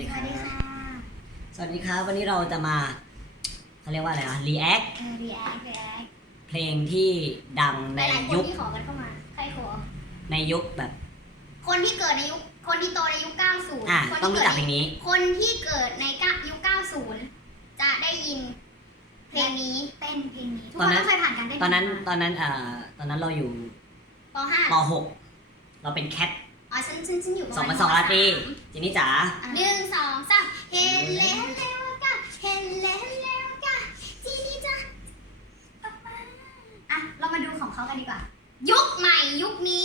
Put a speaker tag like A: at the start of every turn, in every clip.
A: ดีครับ
B: สวัสดีครับวันนี้เราจะมาเขาเรียกว่าอะไรอ่ะ react เพลงที่ดังในยุค
A: ที่ขอกันเข้ามาใครขอ
B: ในยุคแบบ
A: คนที่เกิดในยุคคนที่โตในยุค 90
B: ต้องรู้จักเพลงนี้
A: คนที่เกิดในยุค 90 จะได้ยินเพลงนี้เต้นเพลงนี้ทุกคนต้องเคยผ่านการเต้น
B: ตอนนั้นเราอยู่
A: ป .5
B: ป .6 เราเป็นแคท
A: อ๋อฉันอยู่ประ
B: สอง
A: มา
B: มา
A: ณ
B: สอง
A: ป
B: ราตรี
A: สาม
B: จินนี่จ๋า
A: 1 2 3เฮเลเลวกะเฮเลเลวกะจีนี่จ้ะอ่ะเรามาดูของเขากันดีกว่า ยุคใหม่ยุคนี้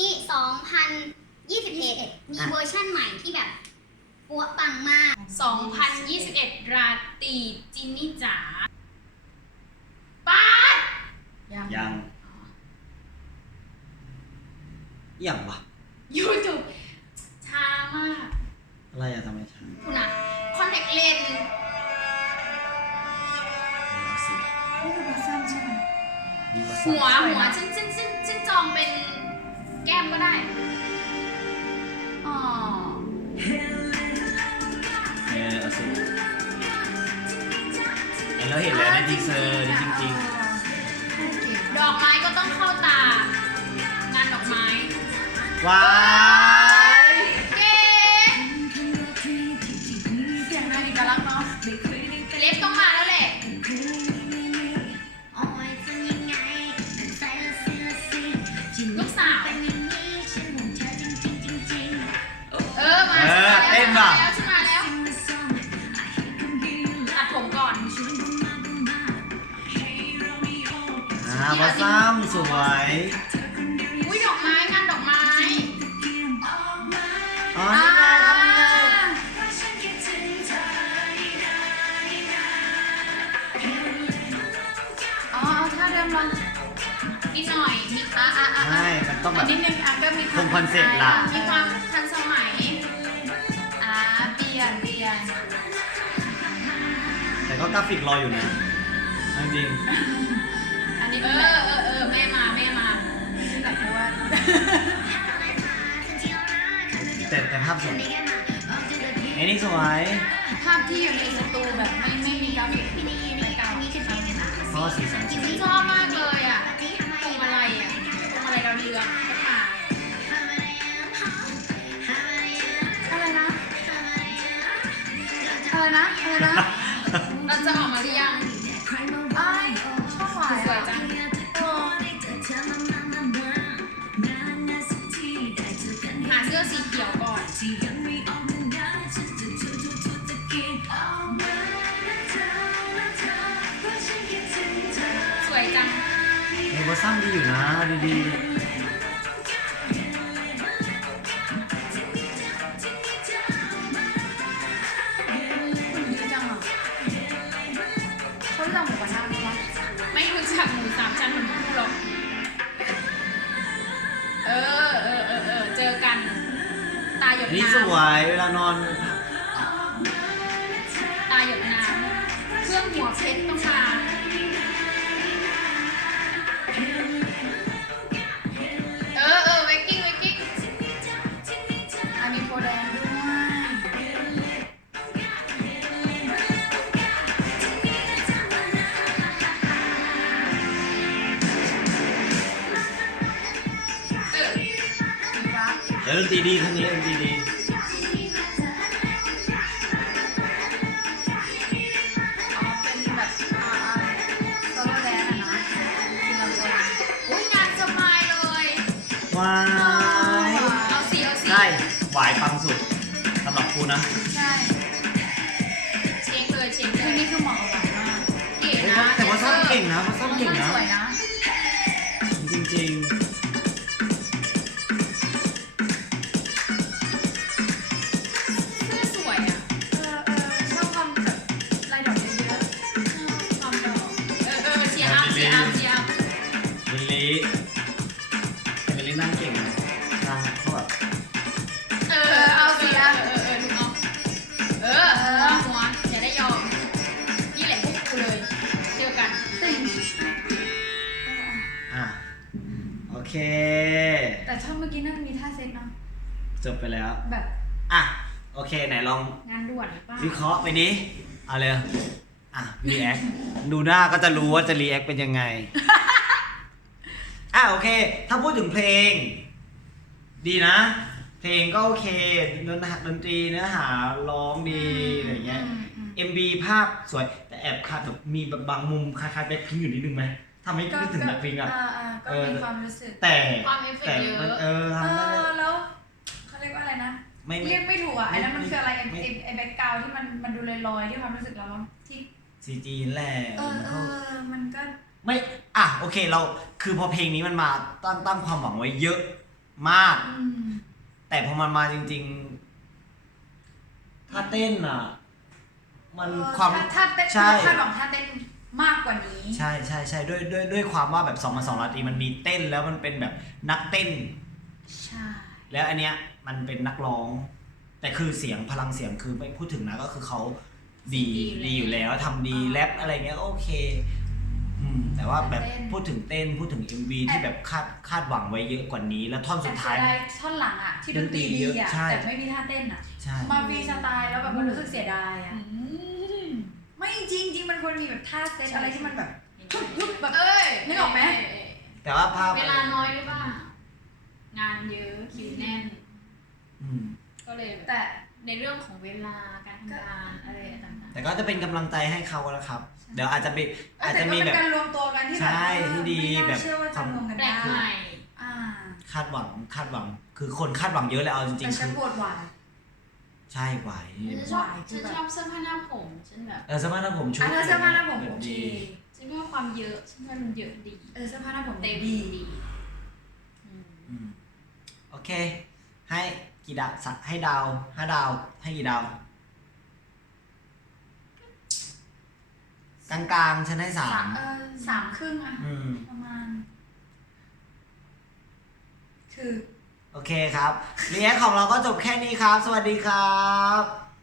A: 2021 มีเวอร์ชั่นใหม่ที่แบบปัวปังมาก
C: 2021 ราตรีจินนี่จ๋าป้าด
B: ยังยังวะ
C: ยูทูบช้ามาก
B: อะไรอะทำไมช้า
C: คุณอะคอนแทคเลนส์ หัวฉันจองเป็นแก้มก็ได้อ๋อ
D: เอาสิเราเห็นแล้วในทีเซอร์นี่จริง
C: ดอกไม้ก็ต้องเข้าตา งานดอกไม้
D: ๆ ว้าย
C: เก๋เสียงอะไรกันลักเนาะเล็บต้องมาแล้วแหละ ลูกสาว มา
D: เต้นว่ะ
C: แล้วฉันมาแล้ว ตัดผมก่อน
D: บอสซัมสวย
C: อุ้ยดอกไม้งานดอกไม้
D: อ๋อนี่ไงทำยังไง
C: อ๋อท่าเดิมลองนิดหน่อยมี
D: ใช่มันต้องแบบ
C: นิดนึงก็มี
D: คงคอนเซ็ปต์ล่ะ
C: มีความทันสมัยเปลี่ยน
D: แต่ก็กราฟิกรออยู่นะจริง
C: อันนี้แม่มาแบบเพราะว่า
D: ๆแต่ภาพสวยไอ้นี่สวย
C: ภาพที่อยู่ในสตูแบบไม่มีกราฟิกแต่เก่า
D: เพราะว่าสีสันสวย
C: ชอบมากเลยอ่ะพวงมาลัยดาวเรืองก็มาอะไรนะเราจะออกมาหรือยังชอบหวายสวยจังหาเสื้อสีเขียวก่อนสวยจัง
D: บอสซัมดีอยู่นะดี
C: ดีจังอ่ะเขารู้จักหมูกระทะไหมวะไม่รู้จักหมูสามชั้นเหมือนพูดหรอกเจอกัน ตาหยด
D: ๆนี่
C: น้ำ
D: สวยเวลานอน
C: ตาหยดน้ำเครื่องหัวเพชรต้องมาเวกกิ้งมีโปรแดงด้วย
D: แล้วดนตรีดีทั้งนี้ดนตรีดี
C: เป็นแบบโซโล่แดนอะเนาะทีละคนอุ้ยงานสบายเลย
D: ว้าย
C: เอาสิ
D: ใช่หวายปังสุดสำหรับกูนะ
C: ใช่เช็คเลยคือนี่คือเหมาะกับหวานมากเก๋นะ
D: แต่ว่าซ้อมเก่งนะว่าซ้อมเก่งนะ
C: สวยนะ
D: จริง
C: เสื้อสวยอ่ะชอบความแบบลายดอกเยอะๆความดอกเชียร์อัพ
D: ๆมิลลี่นั่งเก่งนะนั่งเขาแบบ
C: เอาสิถูกเอาหัวอย่าได้ยอมนี่แหละพวกกูเลยเจอกันตึง
D: โอเค
C: แต่ชอบเมื่อกี้นั่นมีท่าเซ็ตเนาะ
D: จบไปแล้ว
C: แบบ
D: โอเคไหนลอง
C: งานด่วนหรือเปล่า
D: วิเคราะห์ไปดิเอาเลยอ่ะ react ดูหน้าก็จะรู้ว่าจะ react เป็นยังไง โอเค ถ้าพูดถึงเพลง ดีนะ เพลงก็โอเคดนตรีเนื้อหาร้องดีอะไรเงี้ย MV ภาพสวย แต่แอบขาดแบบมีแบบบางมุมคล้ายๆแบ็คพิงค์อยู่นิดนึงไหมทำให้นึกถึงแบ็คพิงค์อ่ะ
E: ก็มีความรู้สึก
D: แต่
C: ความเอฟเฟก
D: แต่
C: ต์เย
D: มัน
C: อะ
D: ทำได้
E: แล้วเขาเรียกว่าอะไรนะ
D: ไม่
E: เรียกไม่ถูกอ่ะไอ้นั้นมันคืออะไร
D: ไม่
E: ไอ้แบ็คกราวด์ที่มันดูลอยๆที่ความรู้สึกเราที่
D: CG แหละ
E: มันก็
D: ไม่โอเคเราคือพอเพลงนี้มันมาตั้งความหวังไว้เยอะมาก แต่พอมันมาจริงๆถ้าเต้นอ่ะ มันความ
E: ถ้าเต้น
D: ใช่
E: คาดหวังถ้าเต้นมากกว่านี้
D: ใช่ด้วยความว่าแบบ2 นาทีมันมีเต้นแล้วมันเป็นแบบนักเต้น
E: ใช่
D: แล้วอันเนี้ยมันเป็นนักร้อง แต่คือเสียงพลังเสียงคือไม่พูดถึงนะก็คือเขาดีอยู่แล้วทำดีแรปอะไรเงี้ยก็โอเคแต่ว่าแบบพูดถึงเต้นพูดถึง MV ที่แบบคาดหวังไว้เยอะกว่านี้ แล้วท่อนสุดท้าย
E: แต่เสียดายท่อนหลังอ่ะที่ดนตรีดีอ่ะ
D: ใช่
E: แต่ไม่มีท่าเต้นอ่ะ
D: ใช่
E: มาฟรีสไตล์แล้วแบบมันรู้สึกเสียดายอ่ะไม่จริงมันควรมีแบบท่าเต้นอะไรที่มันแบบยุบแบบ
C: เอ้ย
E: นึกออกไหม
D: แต่ว่าภาพ
C: เวลาน้อยหรือเปล่า งานเยอะคิวแน่น
D: อืม
C: ก็เลยแบบ
E: แต่
C: ในเรื่องของเวลาการทำงานอะไรต่าง
D: แต่ก็จะเป็นกำลังใจให้เขาแล้วครับ เดี๋ยวอาจจะมี
E: แต่ก็
D: มี
E: เป็
D: แบบ
E: นการรวมตัวกันที่
D: ใช่ที่ดี
E: ไม่น่า
D: แบบ
E: เชื่อว่าจะรวมกัน
C: ๆแปล
E: ได้
C: กใหม่
E: อ่า
D: คาดหวัง คือคนคาดหวังเยอะเลยเอาจริ
E: แต่
D: งๆ
E: ฉั
D: คื
E: น
D: อ
E: ปวดหวาน
D: ใช่ไหว
C: ฉันชอบเสื้อผ้าหน้าผมฉันแบบ
D: เสื้อผ้าหน้าผมชุด
E: ถ้าเสื้อผ้าหน้าผม
D: แบบ
E: โอเค
D: ดี
C: ฉันว่าความเยอะฉันว่ามันเยอะดี
E: เสื้อผ้าหน้าผม
C: เต็ม
E: ดี
C: ดี
D: โอเค ให้กี่ดาวให้ดาว5 ดาว ให้กี่ดาว กลางๆ ฉันให้3
E: 3 ครึ่งอะประมาณ คือ
D: โอเคครับรีแอคของเราก็จบแค่นี้ครับ สวัสดีครับ